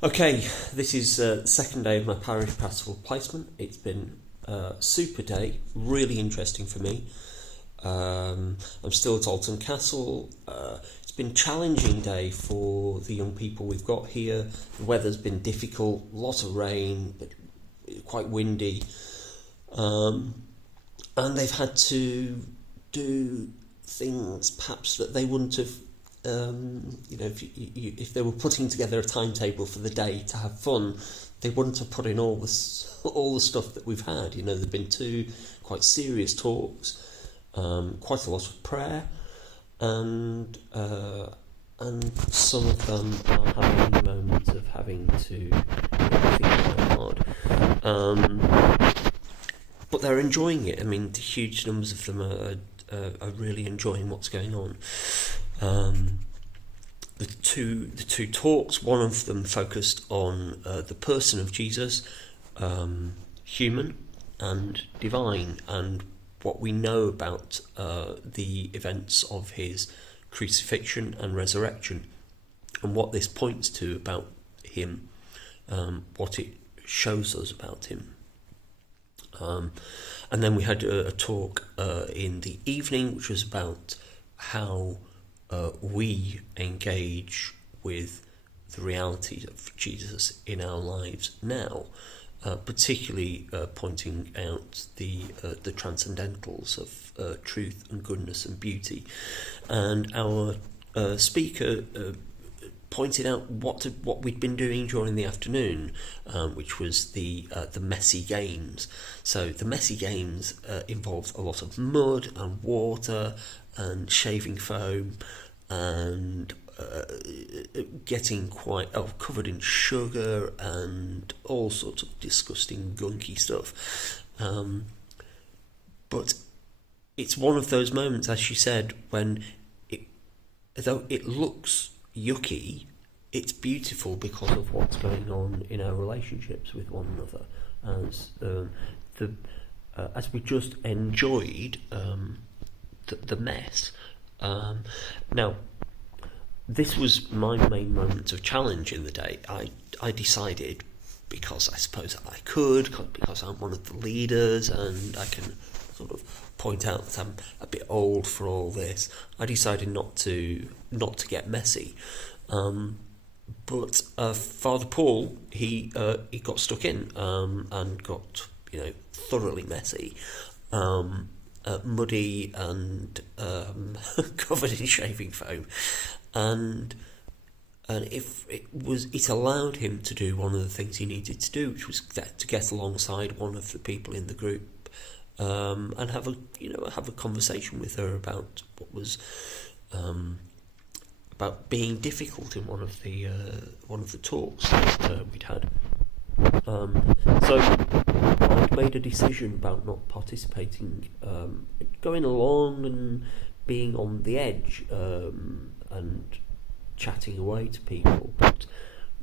Okay, this is the second day of my parish pastoral placement. It's been a super day, really interesting for me. I'm still at Alton Castle. It's been a challenging day for the young people we've got here. The weather's been difficult, a lot of rain, but quite windy. And they've had to do things perhaps that they wouldn't have, if they were putting together a timetable for the day to have fun, they wouldn't have put in all the stuff that we've had. There've been two quite serious talks, quite a lot of prayer, and some of them are having a moment of having to think quite hard. But they're enjoying it. I mean, the huge numbers of them are really enjoying what's going on. The two talks, one of them focused on the person of Jesus, human and divine, and what we know about the events of his crucifixion and resurrection, and what this points to about him, what it shows us about him. And then we had a talk in the evening, which was about how we engage with the reality of Jesus in our lives now, particularly pointing out the transcendentals of truth and goodness and beauty. And our speaker pointed out what we'd been doing during the afternoon, which was the messy games. So the messy games involved a lot of mud and water and shaving foam and getting quite covered in sugar and all sorts of disgusting gunky stuff. But it's one of those moments, as she said, when though it looks yucky, it's beautiful because of what's going on in our relationships with one another, as we just enjoyed the mess. Now, this was my main moment of challenge in the day. I decided, because I suppose I could, because I'm one of the leaders and I can sort of point out that I'm a bit old for all this, I decided not to get messy. But Father Paul, he got stuck in and got thoroughly messy, muddy and covered in shaving foam, and it allowed him to do one of the things he needed to do, which was to get alongside one of the people in the group and have a conversation with her about what was about being difficult in one of the talks that we'd had. So I'd made a decision about not participating, going along and being on the edge and chatting away to people, but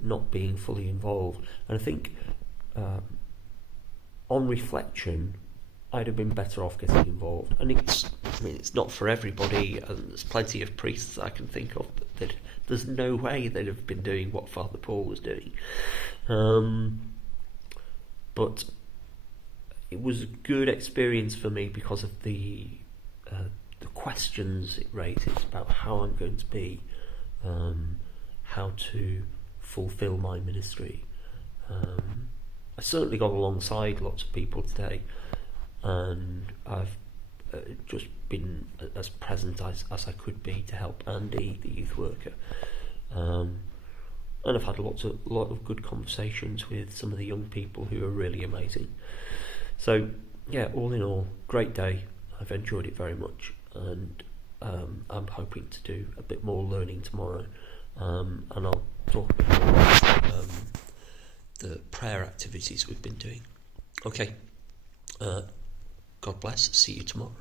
not being fully involved. And I think on reflection, I'd have been better off getting involved. And it's not for everybody, and there's plenty of priests I can think of that there's no way they'd have been doing what Father Paul was doing. But it was a good experience for me because of the questions it raises about how I'm going to be, how to fulfil my ministry. I certainly got alongside lots of people today, and I've just been as present as I could be to help Andy, the youth worker, and I've had a lot of good conversations with some of the young people who are really amazing. So yeah, all in all, great day. I've enjoyed it very much, and I'm hoping to do a bit more learning tomorrow, and I'll talk a bit more about the prayer activities we've been doing. Okay. God bless. See you tomorrow.